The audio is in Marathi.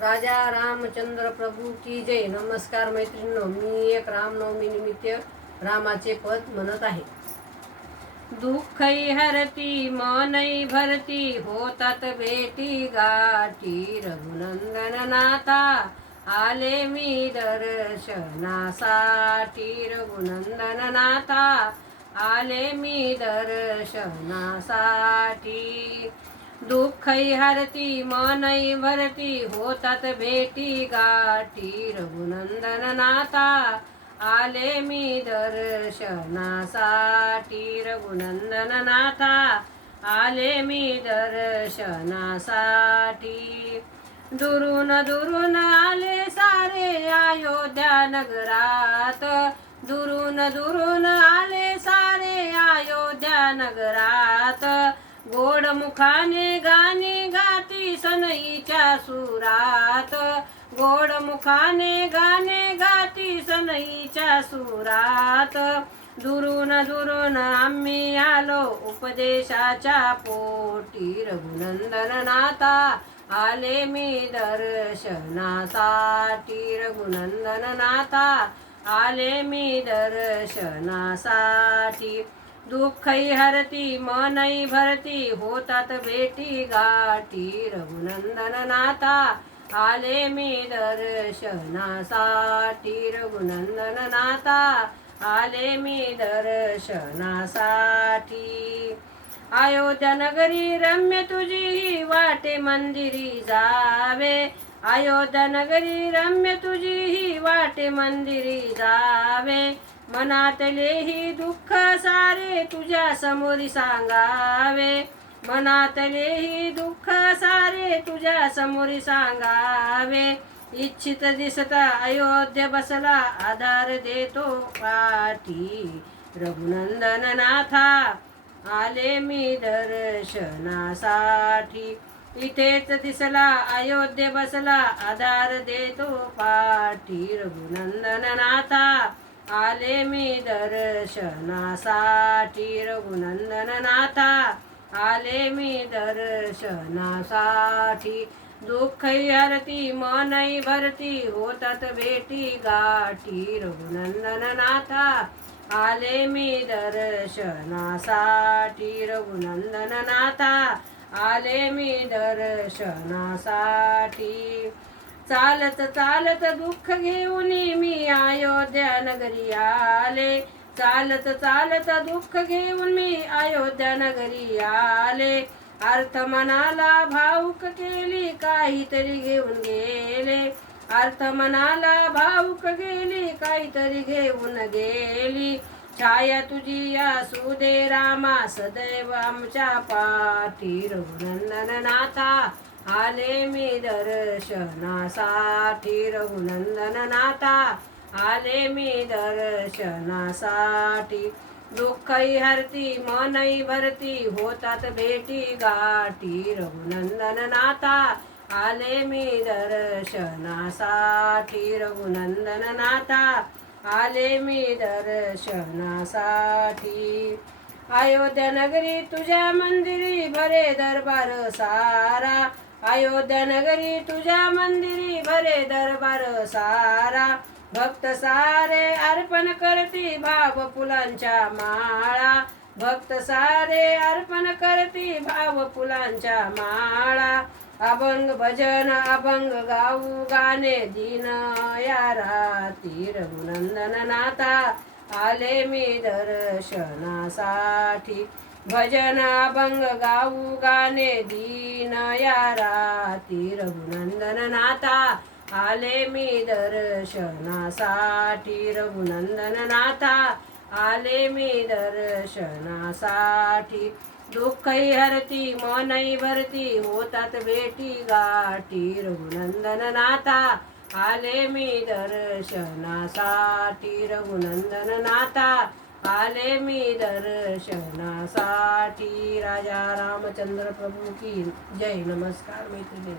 राजा रामचंद्र प्रभू की जय. नमस्कार मैत्रिणींनो मी एक रामनवमी निमित्त रामाचे पद म्हणत आहे. दुःखै हरती मनई भरती होतात भेटी गाठी. रघुनंदन नाथा आले मी दर्शनासाठी. रघुनंदन नाथा आले मी दर्शनासाठी. दुःखै हरती मनई भरती होतात भेटी गाठी। रघुनंदन नाथा आले मी दर्शनासाठी। रघुनंदन नाथा आले मी दर्शनासाठी। दुरून दुरून आले सारे अयोध्या नगरात। दुरून दुरून आले सारे अयोध्या नगरात। गोड मुखाने गाणे गाती सनईच्या सुरात. गोड मुखाने गाणे गाती सनईच्या सुरात. दुरून दुरून आम्ही आलो उपदेशाच्या पोटी. रघुनंदन नाता आले मी दर्शनासाठी. रघुनंदन नाता आले मी दर्शनासाठी. दुःखई हरती मनई भरती होतात भेटी गाठी रघुनंदन नाथा आले मी दर्शनासाठी रघुनंदन नाथा आले मी दर्शनासाठी। अयोध्या नगरी रम्य तुझी वाटे मंदिरी जावे। अयोध्या नगरी रम्य तुझी वाटे मंदिरी जावे। मनातले ही दुःख सारे तुझ्या समोरी सांगावे. मनातले ही दुःख सारे तुझ्या समोरी सांगावे. इच्छित दिसता अयोध्य बसला आधार देतो पाठी रघुनंदन नाथा आले मी दर्शनासाठी. इथेच दिसला अयोध्ये बसला आधार देतो पाठी रघुनंदन नाथा आले मी दर्शनासाठी रघुनंदन नाथा आले मी दर्शनासाठी. दुःखै हरती मनई भरती होतात भेटी गाठी रघुनंदन नाथा आले मी दर्शनासाठी रघुनंदन नाथा आले मी दर्शनासाठी चालत चालत दुःख घेऊन मी अयोध्या नगरी आले चालत चालत दुःख घेऊन मी अयोध्या नगरी आले अर्थ मनाला भाऊक केली काहीतरी घेऊन गेले. अर्थ मनाला भाऊक गेली काहीतरी घेऊन गेली. छाया तुझी असू दे रामा सदैव आमच्या पाठी रघुनंदन नाथा आले मी दर्शनासाठी रघुनंदन नाथा आले मी दर्शनासाठी. दुःखही हरती मनही भरती होतात भेटी गाठी रघुनंदन नाथा आले मी दर्शनासाठी रघुनंदन नाथा आले मी दर्शनासाठी. अयोध्या नगरी तुझ्या मंदिरी भरे दरबार सारा. अयोध्या नगरी तुझ्या मंदिरी भरे दरबार सारा. भक्त सारे अर्पण करती भाव फुलांच्या माळा. भक्त सारे अर्पण करती भाव फुलांच्या माळा. अभंग भजन अभंग गाऊ गाणे दिन या राती रघुनंदन नाथा आले मी दर्शनासाठी. भजन अभंग गाऊ गाणे दीन या राती. रघुनंदन नाथा आले मी दर्शनासाठी. रघुनंदन नाथा आले मी दर्शनासाठी. दुःखही हरती मनही भरती होतात भेटी गाठी. रघुनंदन नाथा आले मी दर्शनासाठी. रघुनंदन नाथा आले मी दर्शनासाठी. राजा रामचंद्र प्रभू की जय. नमस्कार मैत्रिणी